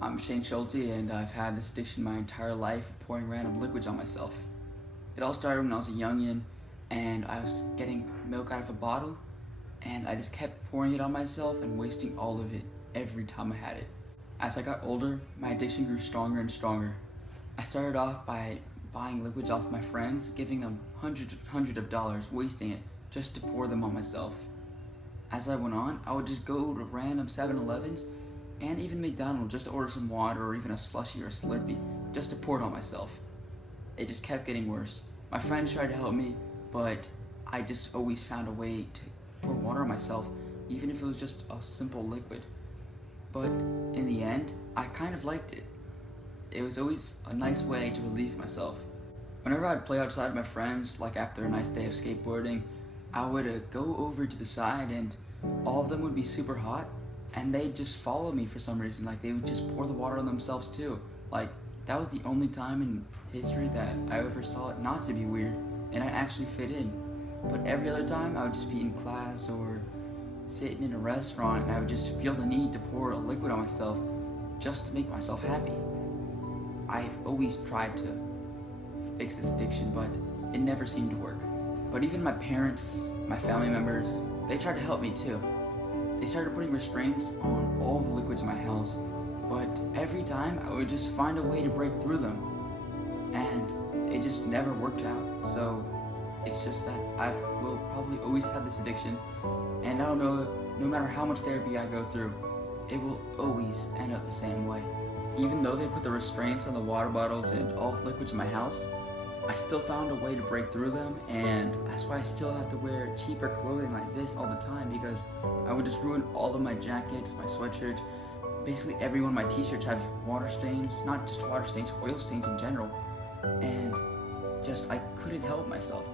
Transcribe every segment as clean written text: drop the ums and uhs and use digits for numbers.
I'm Shane Schulte, and I've had this addiction my entire life of pouring random liquids on myself. It all started when I was a youngin', and I was getting milk out of a bottle, and I just kept pouring it on myself and wasting all of it every time I had it. As I got older, my addiction grew stronger and stronger. I started off by buying liquids off my friends, giving them hundreds of dollars, wasting it just to pour them on myself. As I went on, I would just go to random 7-Elevens and even McDonald's just to order some water or even a slushie or a Slurpee just to pour it on myself. It just kept getting worse. My friends tried to help me, but I just always found a way to pour water on myself, even if it was just a simple liquid. But in the end, I kind of liked it. It was always a nice way to relieve myself. Whenever I'd play outside with my friends, like after a nice day of skateboarding, I would go over to the side and all of them would be super hot and they'd just follow me for some reason. Like they would just pour the water on themselves too. Like that was the only time in history that I ever saw it not to be weird and I actually fit in. But every other time I would just be in class or sitting in a restaurant and I would just feel the need to pour a liquid on myself just to make myself happy. I've always tried to fix this addiction, but it never seemed to work. But even my parents, my family members, they tried to help me too. They started putting restraints on all the liquids in my house, but every time I would just find a way to break through them, and it just never worked out. So it's just that I will probably always have this addiction, and I don't know, no matter how much therapy I go through, it will always end up the same way. Even though they put the restraints on the water bottles and all the liquids in my house, I still found a way to break through them, and that's why I still have to wear cheaper clothing like this all the time, because I would just ruin all of my jackets, my sweatshirts. Basically every one of my t-shirts have water stains, not just water stains, oil stains in general, and just I couldn't help myself.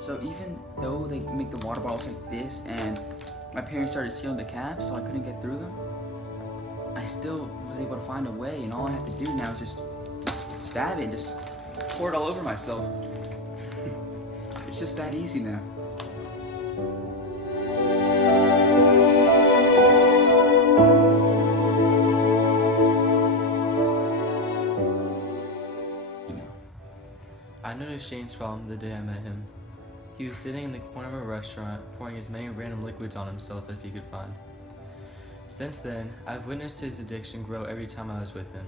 So even though they make the water bottles like this and my parents started sealing the caps so I couldn't get through them, I still was able to find a way, and all I have to do now is just stab it and just pour it all over myself. It's just that easy now. I noticed Shane's problem the day I met him. He was sitting in the corner of a restaurant, pouring as many random liquids on himself as he could find. Since then, I've witnessed his addiction grow every time I was with him.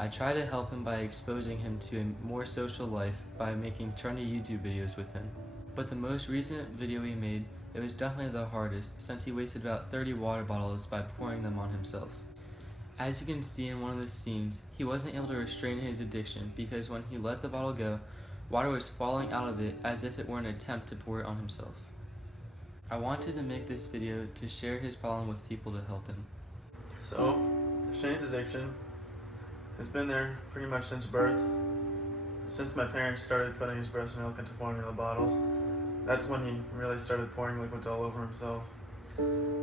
I try to help him by exposing him to a more social life by making trendy YouTube videos with him. But the most recent video he made, it was definitely the hardest, since he wasted about 30 water bottles by pouring them on himself. As you can see in one of the scenes, he wasn't able to restrain his addiction because when he let the bottle go, water was falling out of it as if it were an attempt to pour it on himself. I wanted to make this video to share his problem with people to help him. So, Shane's addiction has been there pretty much since birth. Since my parents started putting his breast milk into formula bottles, that's when he really started pouring liquids all over himself.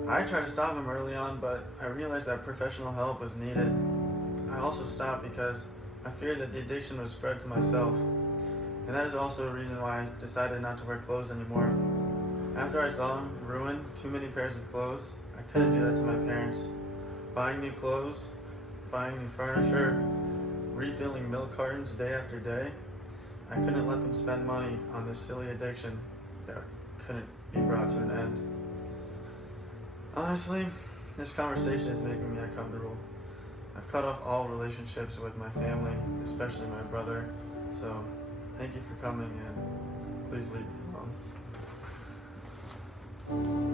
I tried to stop him early on, but I realized that professional help was needed. I also stopped because I feared that the addiction would spread to myself. And that is also a reason why I decided not to wear clothes anymore. After I saw him ruin too many pairs of clothes, I couldn't do that to my parents. Buying new clothes, buying new furniture, refilling milk cartons day after day, I couldn't let them spend money on this silly addiction that couldn't be brought to an end. Honestly, this conversation is making me uncomfortable. I've cut off all relationships with my family, especially my brother, so thank you for coming and please leave me alone.